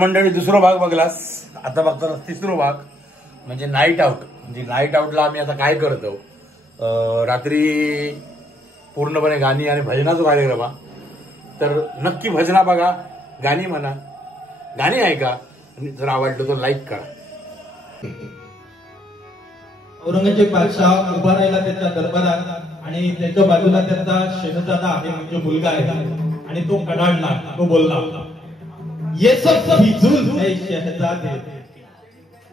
मंडळी दुसरा भाग बघलास, आता बघताना तिसरा भाग म्हणजे नाईट आउट. म्हणजे नाईट आउटला आम्ही आता काय करतो, रात्री पूर्णपणे गाणी आणि भजनाचा कार्यक्रम हा. तर नक्की भजना बघा, गाणी म्हणा, गाणी ऐका आणि जर आवडलं तर लाईक करा. औरंगजेब बादशाह उभा राहिला त्याच्या दरबारात आणि त्याच्या बाजूला त्याचा शहजादा आहे म्हणजे मुलगा आहे आणि तो कडाडला, तो बोलला, ये सब फिजूल है शहजादे,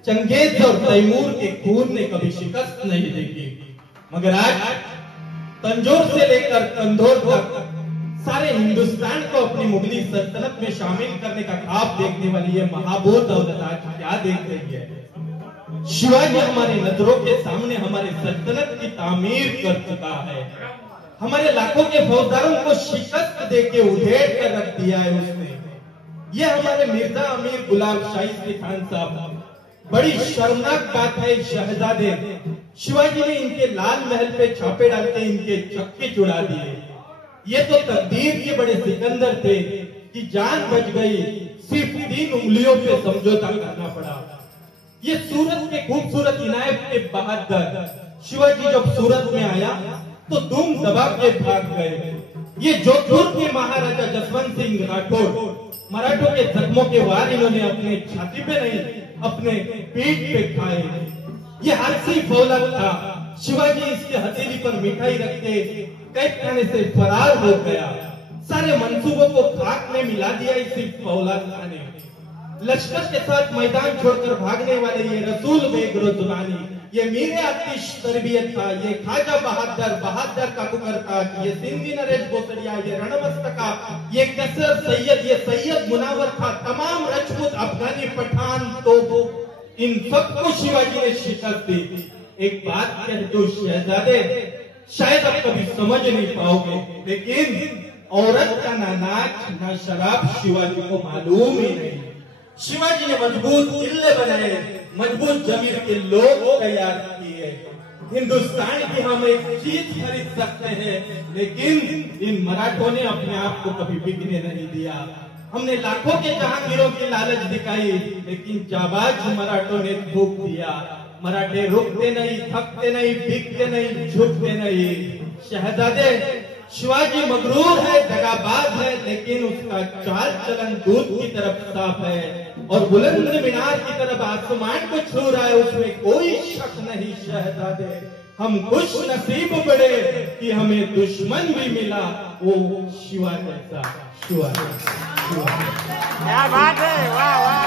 चंगेज और तैमूर के खून ने कभी शिकस्त नहीं देखी, मगर आज तंजौर से लेकर कंधौर तक सारे हिंदुस्तान को अपनी मुगली सल्तनत में शामिल करने का ख्वाब देखने वाली ये महाबोध दौलत आज क्या देख रही है. शिवाजी हमारी नजरों के सामने हमारे सल्तनत की तामीर कर चुका है. हमारे लाखों के फौजदारों को शिकस्त देके उधेड़ कर रख दिया है उसने. ये हमारे मिर्जा अमीर गुलाम शाही खान साहब, बड़ी शर्मनाक बात है. शहजादे शिवाजी ने इनके लाल महल पे छापे डाल के इनके चक्के चुड़ा दिए. ये तो तकदीर के बड़े सिकंदर थे कि जान बच गई, सिर्फ 3 उंगलियों पे समझौता करना पड़ा. ये सूरत के खूबसूरत इनायत के बहादुर शिवाजी जब सूरत में आया तो धूम दबा के भाग गए. ये जोधपुर के महाराजा जसवंत सिंह राठौर, मराठों के जख्मों के वार इन्होंने अपने छाती पे नहीं, अपने पीठ पे खाए. ये हादसी फौलाद था. शिवाजी इसके हथेली पर मिठाई रखते कैद खाने से फरार हो गया. सारे मंसूबों को खाक में मिला दिया इसी फौलाद खाने. लश्कर के साथ मैदान छोड़कर भागने वाले ये रसूल बेग रोजबानी, ये मीरे आतिश तरबियत था, ये खाजा बहादुर का कुकर था, ये सिंधी नरेश बोसड़िया, ये रणमस्तका, ये कसर सैयद, ये सैयद मुनावर था, तमाम राजपूत अफगानी पठान तो इन सबको शिवाजी ने शिकस्त दी. एक बात कह दो शहजादे, शायद आप कभी समझ नहीं पाओगे, लेकिन औरत का ना नाच ना शराब शिवाजी को मालूम ही नहीं. शिवाजी ने मजबूत किले बनाए, मजबूत जमीर के लोग तैयार किए. हिंदुस्तान की हम एक चीज खरीद सकते हैं, लेकिन इन मराठों ने अपने आप को कभी बिकने नहीं दिया. हमने लाखों के जहांगीरों की लालच दिखाई, लेकिन जाबाज मराठों ने थूक दिया. मराठे रुकते नहीं, थकते नहीं, बिकते नहीं, झुकते नहीं. शहजादे शिवाजी मगरूर है, दगाबाज है, लेकिन उसका चाल चलन दूध की तरफ साफ है और बुलंद मीनार की तरफ आसमान को छू रहा है, उसमें कोई शक नहीं. शहजादे हम खुश नसीब बड़े कि हमें दुश्मन भी मिला वो शिवा जैसा. शिवा क्या बात है, वाह वाह.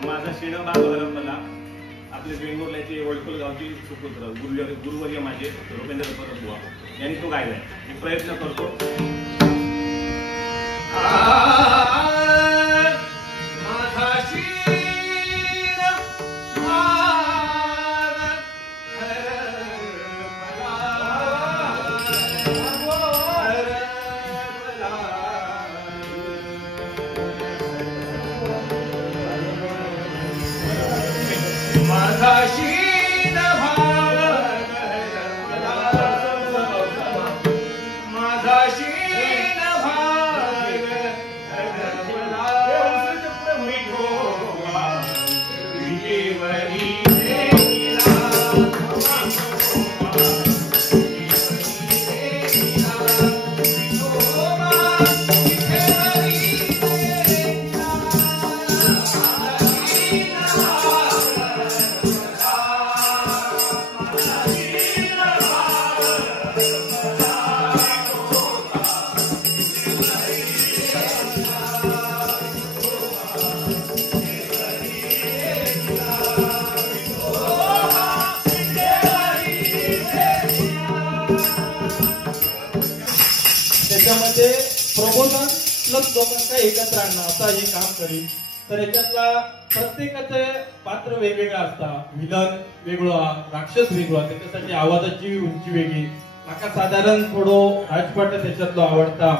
माझा शेणं भाग मला आपले वेंगुर्ल्याचे वडखोल गावची सुपुत्र गुरुवर्य माझे रुपेंद्र परब बुवा यांनी तो गायलाय. मी प्रयत्न करतो. माझा म्हणजे प्रबोधन प्लस लोकांना एकत्र आणणं असं हे काम करीन. तर याच्यातला प्रत्येकाचे पात्र वेगवेगळं असतात. विलन वेगळा, राक्षस वेगळा, त्याच्यासाठी आवाजाची उंची वेगळी. माका साधारण थोडं राजपाट त्याच्यातलं आवडता.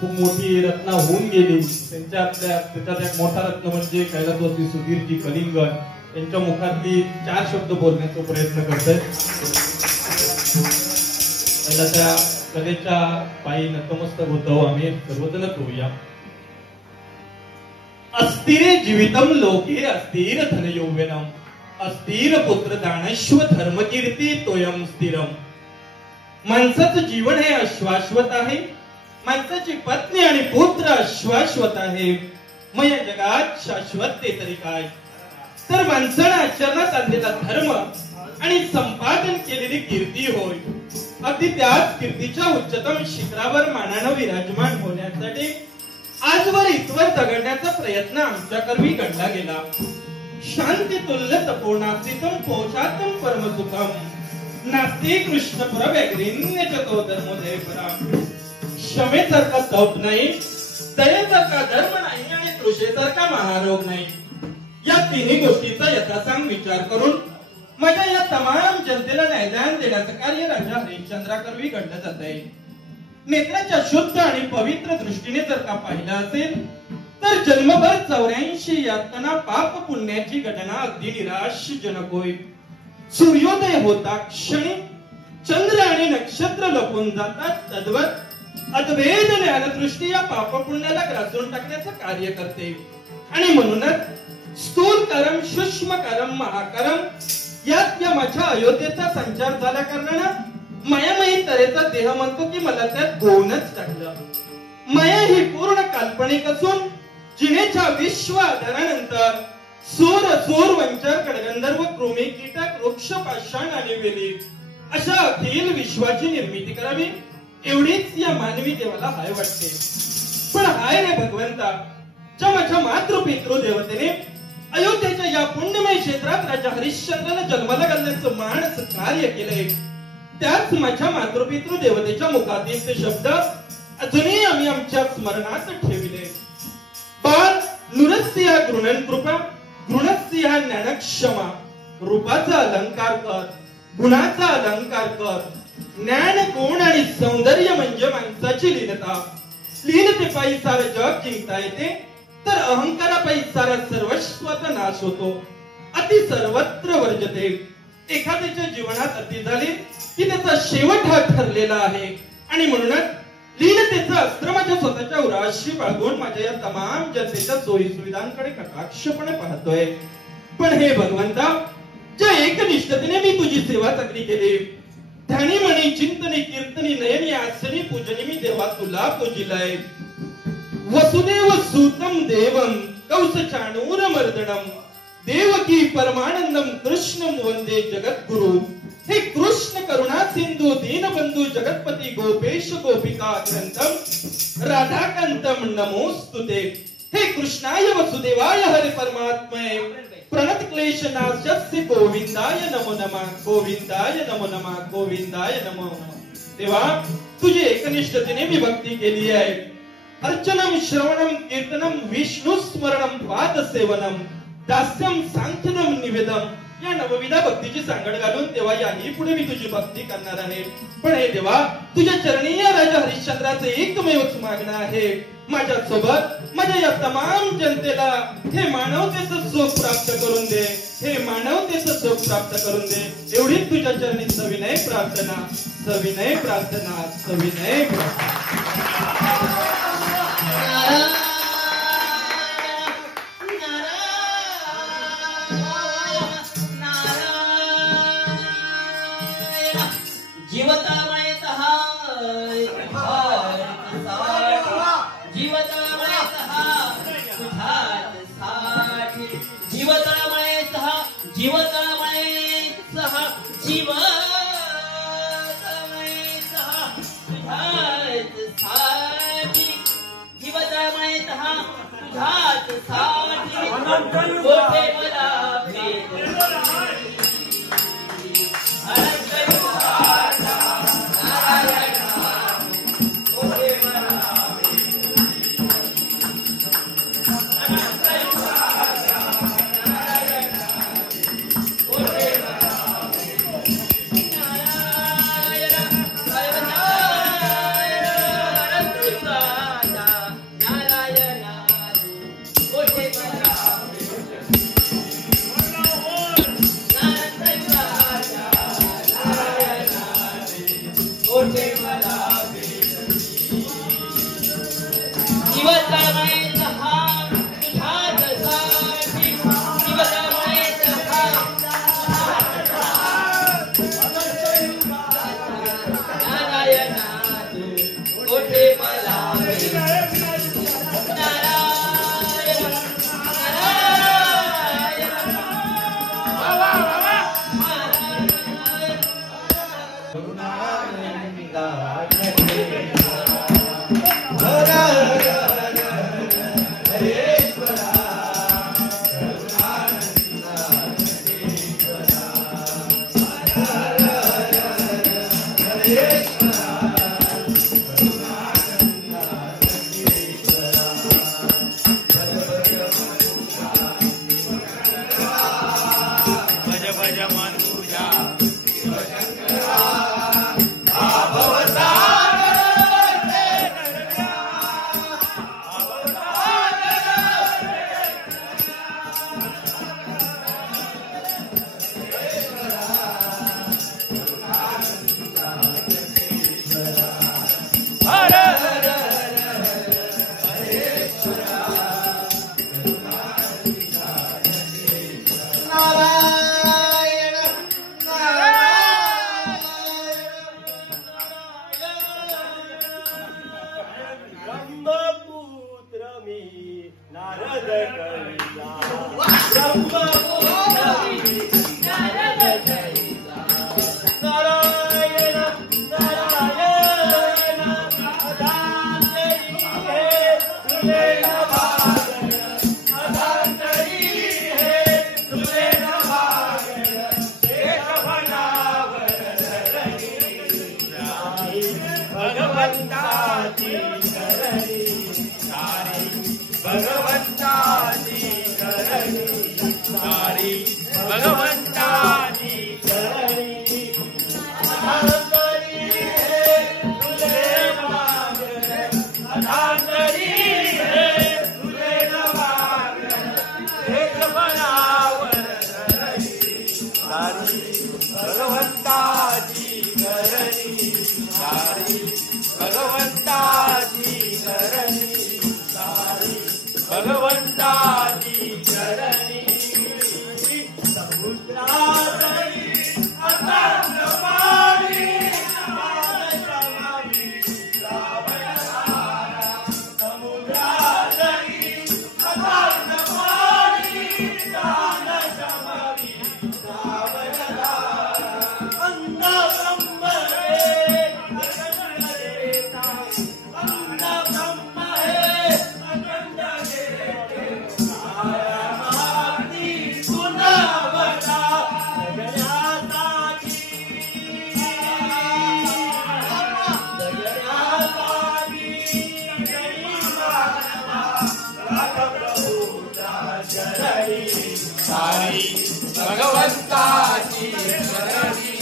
खूप मोठी रत्ना होऊन गेली. त्याच्यात एक मोठा रत्न म्हणजे कैलासवासी सुधीरजी कलिंगन यांच्या मुखातली 4 शब्द बोलण्याचा प्रयत्न करतोय. पहिला त्या कलेच्या पायी नतमस्तक होतो आम्ही सर्वजणच होऊया. अस्थिरे जीवितम लोके अस्थिर धन यौवनम अस्थिर पुत्र दानश्व धर्मकीर्ती तोयम स्थिरम. माणसाचं जीवन हे अशाश्वत आहे. माणसाची पत्नी आणि पुत्र अशाश्वत आहे. मग या जगात शाश्वत ते तरी काय. तर माणसानं आचरणात आणलेला धर्म आणि संपादन केलेली कीर्ती होय. अगदी त्याच कीर्तीच्या उच्चतम शिखरावर मानानं विराजमान होण्यासाठी आजवर ईश्वर जगण्याचा प्रयत्न आमच्याकरवी घडला गेला. शांती तुल्य तपोनास्तितम पोषातम परमसुखम नास्ति कृष्ण प्रव्यग्रिन्य जतो धर्मोदय परा. क्षमेसारखा तप नाही, दयेसारखा धर्म नाही आणि तृषेसारखा महारोग नाही. या तिन्ही गोष्टीचा यथासांग विचार करून माझ्या या तमाम जनतेला न्यायदान देण्याचं कार्य राजा हरिश्चंद्राकरवी घडलं जात आहे. नेत्राच्या शुद्ध आणि पवित्र दृष्टीने जर का पाहिलं असेल तर जन्मभर 84 यातना पाप पुण्याची घटना अगदी निराशजनक होय. सूर्योदय होता क्षणी चंद्र आणि नक्षत्र लपून जातात तद्वत अद्वैत ज्ञानदृष्टी या पाप पुण्याला ग्रासून टाकण्याचं कार्य करते. आणि म्हणूनच स्थूल कर्म, सूक्ष्म कर्म, महाकर्म यात या माझ्या अयोध्येचा संचार झाल्या कारणानं मायामयी तऱ्हेचा देह म्हणतो की मला त्यात गोवूनच टाकलं. माया ही पूर्ण काल्पनिक असून जिनेच्या विश्व आधारानंतर सूर वंचर कडगंधर्व कृमी कीटक वृक्ष पाषाण आणि वेली अशा अखिल विश्वाची निर्मिती करावी एवढीच या मानवी देवाला हाय वाटते. पण हाय रे भगवंता, ज्या माझ्या मातृपितृ देवतेने अयोध्येच्या या पुण्यमय क्षेत्रात राजा हरिश्चंद्राला जन्माला घालण्याचं मानस कार्य केलंय, त्याच माझ्या मातृपितृ देवतेच्या मुखातील ते शब्द अजूनही आम्ही आमच्या स्मरणात ठेवले. बाल नुरस्य गृणन कृपा गृणस्य ज्ञानक्षमा. रूपाचा अलंकार कर, गुणाचा अलंकार कर. ज्ञान, गुण आणि सौंदर्य म्हणजे माणसाची लीनता. लीनतेपायी सारं जग जिंकता येते तर अहंकारापायी सारा सर्वस्वाचा नाश होतो. अति सर्वत्र वर्जते. एखाद्याच्या जीवनात अति झाले की त्याचा शेवट हा ठरलेला आहे. आणि म्हणूनच लीनतेचं अस्त्र माझ्या स्वतःच्या उराशी बाळगून माझ्या या तमाम जनतेच्या सोयी सुविधांकडे कटाक्षपणे पाहतोय. पण हे भगवंता, ज्या एकनिष्ठतेने मी तुझी सेवा चाकरी केली, ध्यानी मणी चिंतनी कीर्तनी नयनी आसनी पूजनी मी देवा तुला पूजिलाय. वसुदेव सूतम देवम कौस चाणूर मर्दनम देवकी परमानंदम कृष्णम वंदे जगद्गुरु. हे कृष्ण करुणा सिंधू दीनबंधू जगतपती गोपेश गोपिका ग्रंथम राधाकांतम नमोस्तुते. हे कृष्णाय वसुदेवाय हरे परमात्मने प्रणत क्लेश नाशस्य गोविंदाय नमो नमः गोविंदाय नमो नमः गोविंदाय नमो नमः. देवा, तुझी एकनिष्ठतेने मी भक्ती केली आहे. अर्चनम श्रवणम कीर्तनम विष्णू स्मरणम पाद सेवनम दास्यम सांख्यनम निवेदम या नवविधा भक्तीची सांगड घालून तेव्हा याही पुढे मी तुझी भक्ती करणार आहे. पण हे देवा, तुझ्या चरणी या राजा हरिश्चंद्राचं एकमेवच मागणं आहे. माझ्या सोबत माझ्या या तमाम जनतेला हे मानवतेचं सुख प्राप्त करून दे. हे मानवतेचं सुख प्राप्त करून दे. एवढीच तुझ्या चरणी सविनय प्रार्थना, सविनय प्रार्थना, सविनय प्रार्थना. भगवंताची करणी सारी भगवंताची करणी सारी भगवंताची करणी अधांतरी हे तुझे मागण अधांतरी हे तुझे मागण एक बनावर सारी भगवंताची करणी सारी भगवंताची करणी सारी भगवंताची करणी समुद्रातली अथांग पाणी मानसमावी श्रावणारा समुद्रातली अथांग पाणी मानसमावी श्रावणारा अंध ब्रह्म सारी भगवंताची करणी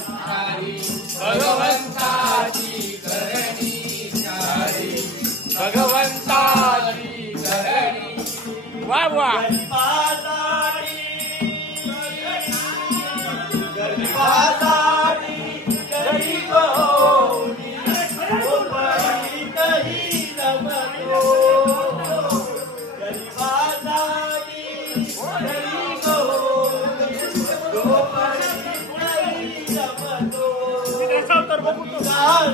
सारी भगवंताची करणी सारी भगवंताची करणी वा वा गरीबासाठी गरीब होनी उपरीतही जमतो गरीबासाठी गरीब होनी जमतो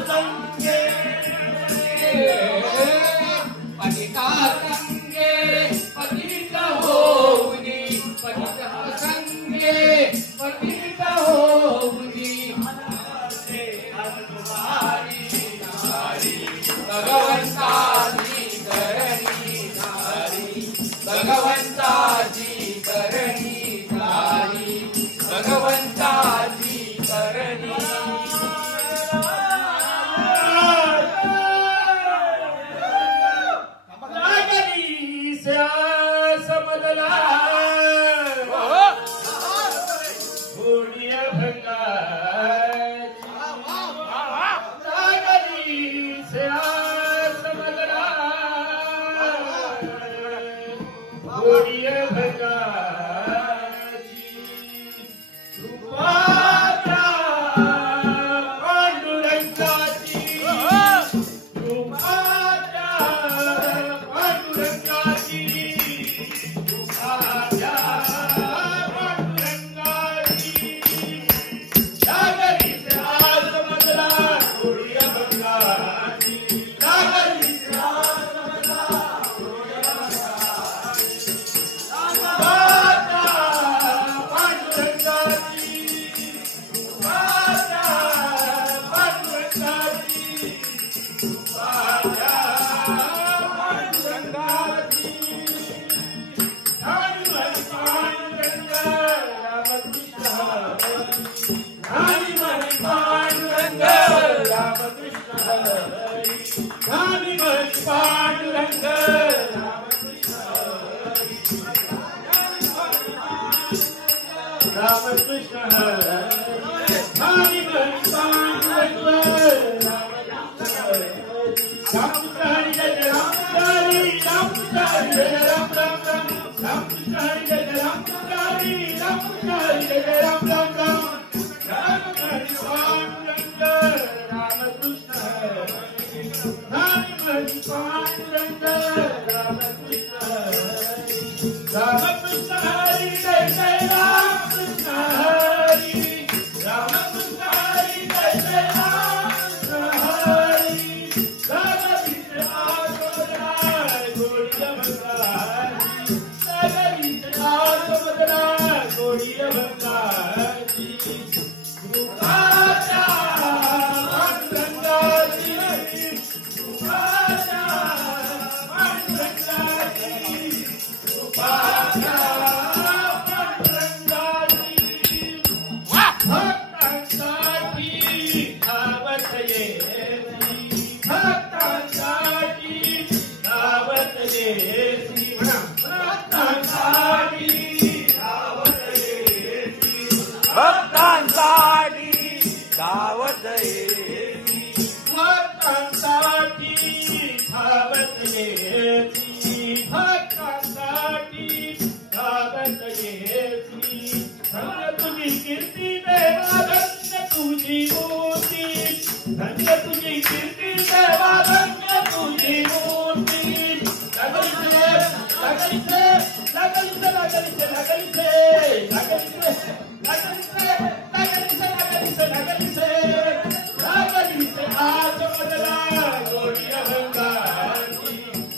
संगे पतिता संगे पतित होनी पतित संगे पतित होनी भगवंताची करणी सारी भगवंताची करणी सारी भगवंताची करणी समजला भक्तांसाठी धावत भक्तांसाठी धावत येती भक्तांसाठी धावत येती धन्य तुझी कीर्ती देवा धन्य तुझी मूर्ती धन्य तुझी कीर्ती देवा धन्य तुझी मूर्ती लगलिसे लगलिसे लगलिसे लगलिसे लगलिसे लगलिसे आज बदला गोडिया भंगारी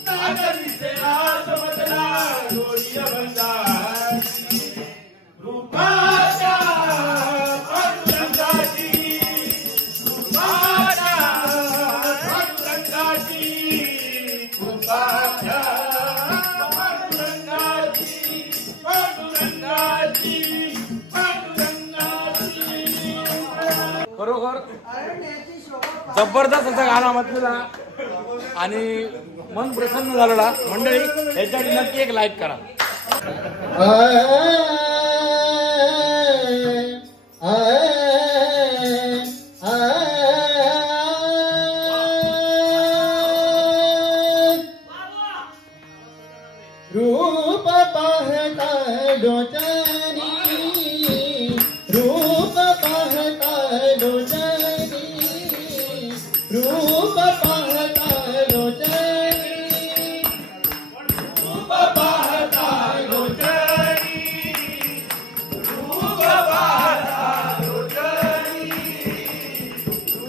नागरिसे आज बदला गोडिया भंगारी रूपाच्या पांडुरंगाची रूपाच्या पांडुरंगाची रूपाच्या पांडुरंगाची पांडुरंगाची खरोखर जबरदस्त असं गाणं म्हटलेला आणि मन प्रसन्न झालेला. मंडळी ह्याच्यासाठी नक्की एक लाईक करा. रूप पाहता लोचनी रूप पाहता लोचनी रूप पाहता लोचनी रूप पाहता लोचनी रूप पाहता लोचनी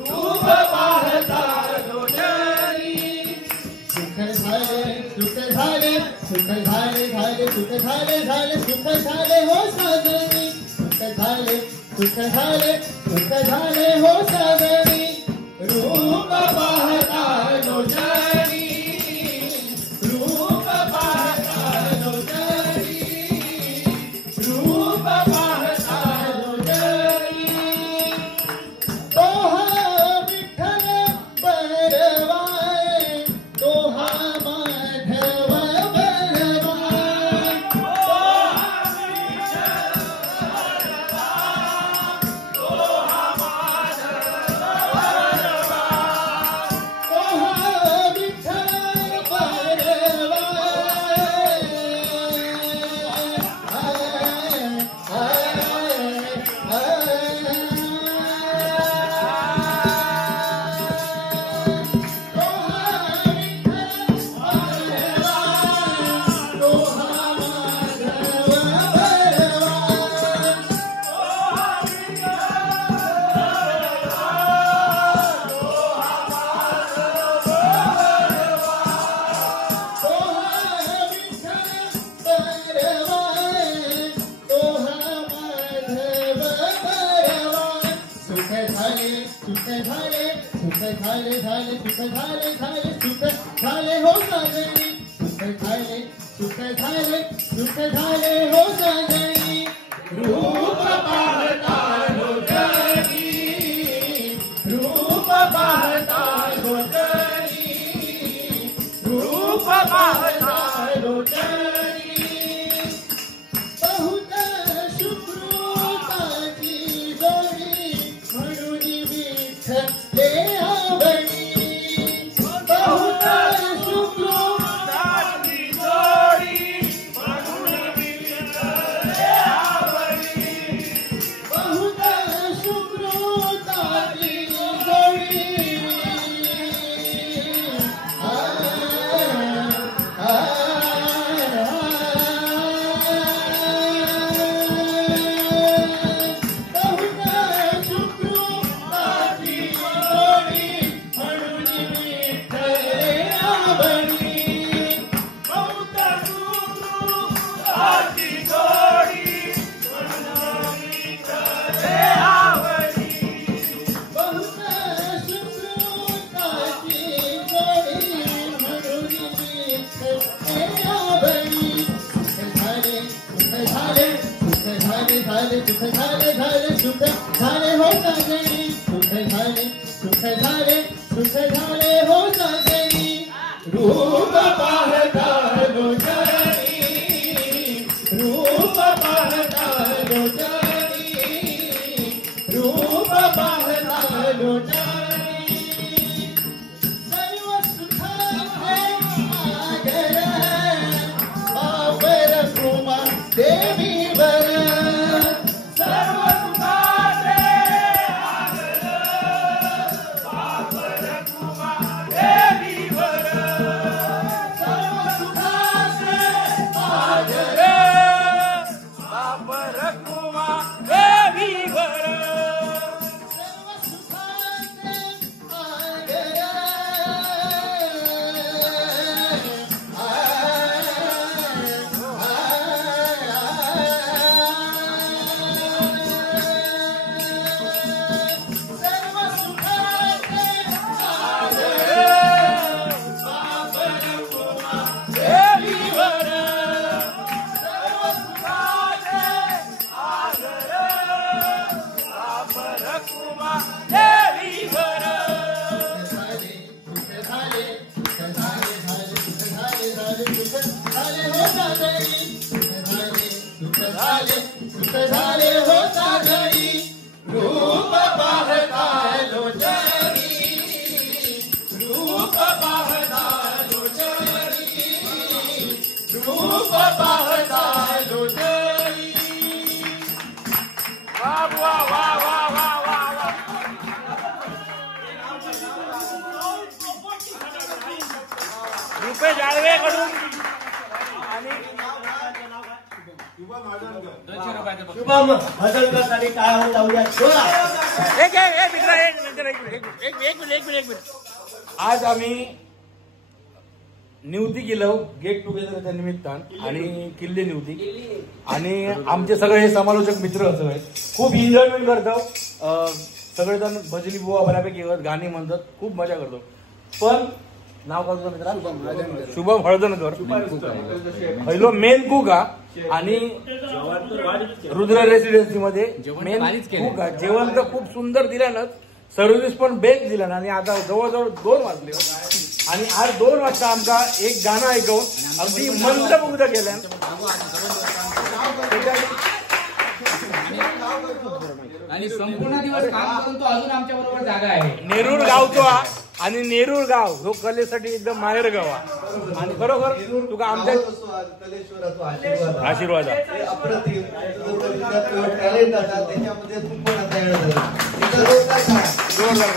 रूप पाहता लोचनी सुख झाले सुख झाले सुख झाले झाले सुख झाले झाले सुख झाले हो साजनी सुख झाले सुख झाले सुख झाले हो साजनी रूप पाहता लोचनी रूप पाहता लोचनी रूप पाहता लोचनी तोहा विठ्ठल बरवाय तोहा माधव बरवाय तोहा विठ्ठल झाले झाले सुख झाले झाले सुख झाले हो साजणी सुख झाले सुख झाले सुख झाले हो साजणी रूप पाहता लोचनी रूप पाहता लोचनी रूप पाहता लोचनी बहुत शुक्रुताची जोडी म्हणून विठ्ठले आवडी बहुत शुक्रुताची जोडी म्हणून विठ्ठले आवडी बहुत शुक्रुताची जोडी सुख झाले झाले सुख झाले हो साजणी सुख झाले सुख झाले सुख झाले हो साजणी रूप पाहता लोचणी रूप पाहता लोचणी रूप पाहता लोचणी सर्व सुखाचे सागर बाबर कुमा देवीवर सर्व सुखाचे बाबर कुमा देवीवर सर्व सुखाचे सागर बाबर कुमा देवीवर सर्व सुखाचे झाले होता घडी रूप पाहता लोचणी रूप पाहता लोचणी रूप पाहता लोचणी वा वा वा वा वा वा वा रुपये जाळवेकडून आणि शुभम भजनकरसाठी टाळ्या लावूया जोरा. एक मिनिट आज आम्ही निवती केलं गेट टुगेदरच्या निमित्तानं आणि किल्ले निवती आणि आमचे सगळे हे समालोचक मित्र सगळे खूप एन्जॉयमेंट करतो. सगळेजण भजनी बुवा बऱ्यापैकी गाणी म्हणतात, खूप मजा करतो. पण नाव काय तुझं मित्रा? शुभम हळदणकर पहिलो मेन कुक आणि रुद्र रेसिडेन्सी मध्ये मेन कुक जेवण तर खूप सुंदर दिल्यानं, सर्व्हिस पण बेस्ट दिल्यानं आणि आता जवळजवळ 2 वाजले आणि आज 2 वाजता आमका एक गाणं ऐकवून अगदी मंत्रमुग्ध केल्यान. आणि संपूर्ण दिवस काम करून तो अजून आमच्या बरोबर जागा आहे. नेरूर गावतो आणि नेरूर गाव जो कलेसाठी एकदम माहेर गाव आणि खरोखर तुका आमच्या आशीर्वाद आहे. अप्रतिम टॅलेंट असा त्याच्यामध्ये तू पण आता येणार जोरदार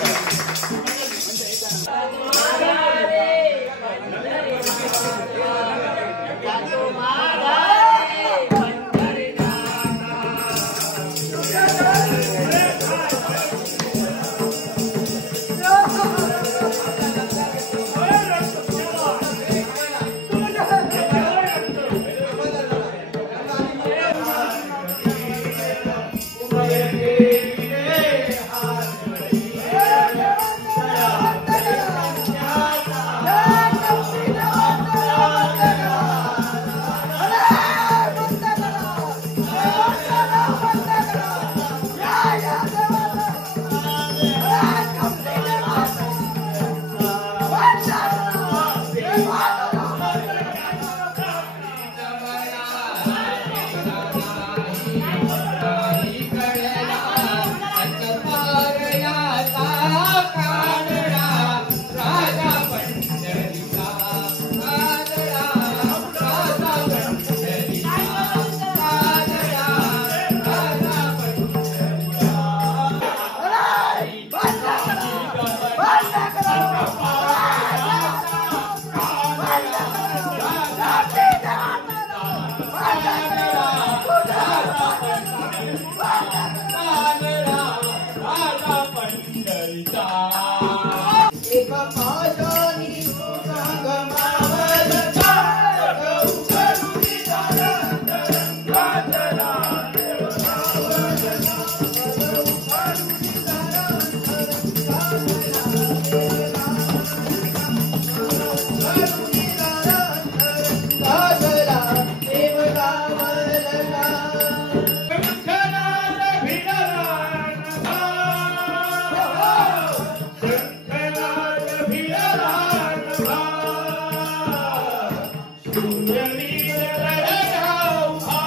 शूरवीर लढला उभा,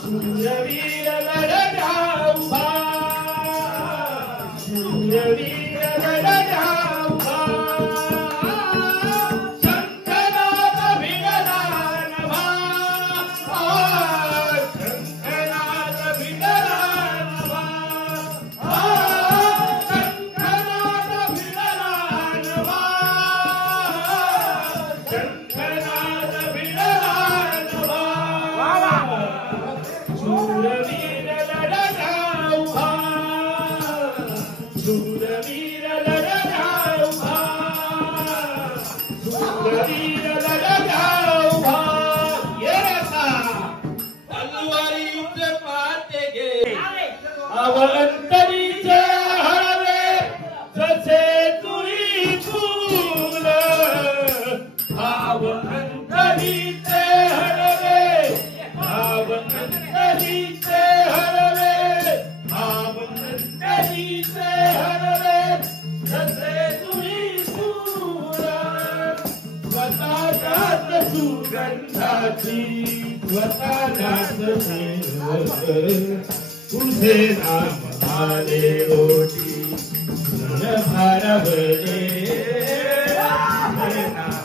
शूरवीर लढला उभा, शूरवीर लढला उभा. शंखनाद भिडला नभा, शंखनाद भिडला नभा, शंखनाद भिडला नभा, शंखनाद भिडला नभा. शूरवीर लढला उभा, शूरवीर लढला उभा, शूरवीर लढला उभा. ये रसा तलवारी उठे पाते गे, अवंतरीचे हळवे जसे तुरी फूल, अवंतरीचे हळवे, अवंतरीचे हळवे, अवंतरीचे हळवे जसे तुरी फूल. स्वतःच्याच सुगंधाची, स्वतःच्याच तुझे नाम आले ओटी, मन भारवले तुझे नाम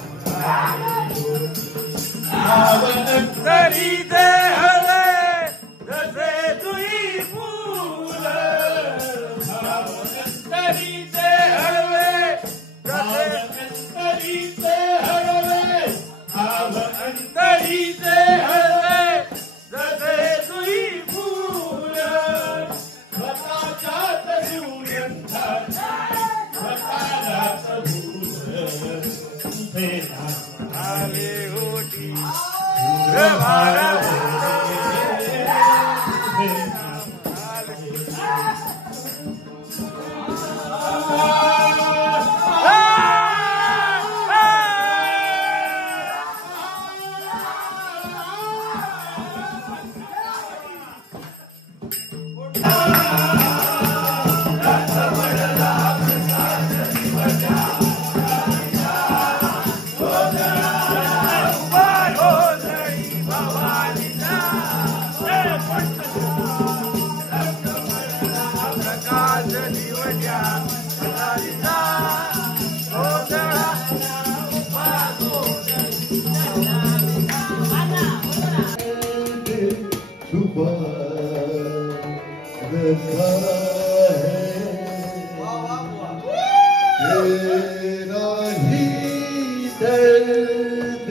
आले ओटी. अवंतरीचे हळवे जसे तुई फूल, अवंतरीचे हळवे, अवंतरीचे हळवे, अवंतरीचे हळवे जसे तुई फूल. स्वतःच्याच सुगंधाची, स्वतःलाच भूल, तुझे नाम आले ओटी, शूर भारवले तुझे नाम आले छुपा रखा है तेरा ही दर्द.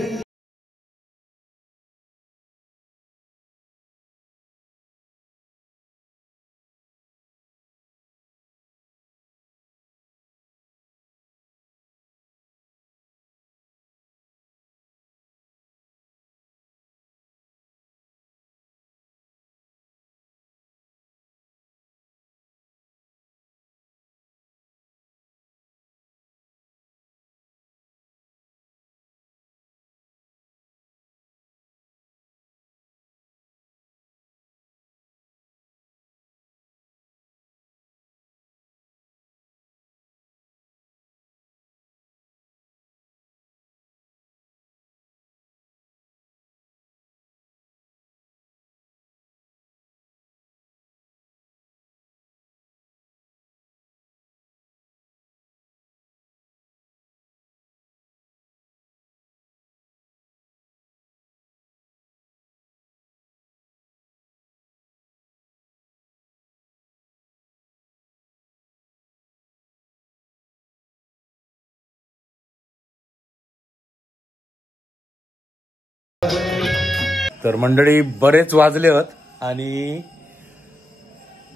तर मंडळी बरेच वाजले आहेत आणि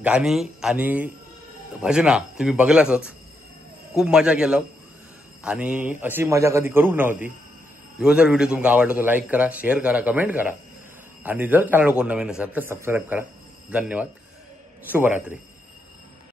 गाणी आणि भजना तुम्ही बघलासच. खूप मजा केलं आणि अशी मजा कधी करू नव्हती. ह्यो जर व्हिडिओ तुमका आवडला तर लाईक करा, शेअर करा, कमेंट करा आणि जर चॅनल कोण नवीन असेल तर सबस्क्राईब करा. धन्यवाद. शुभरात्री.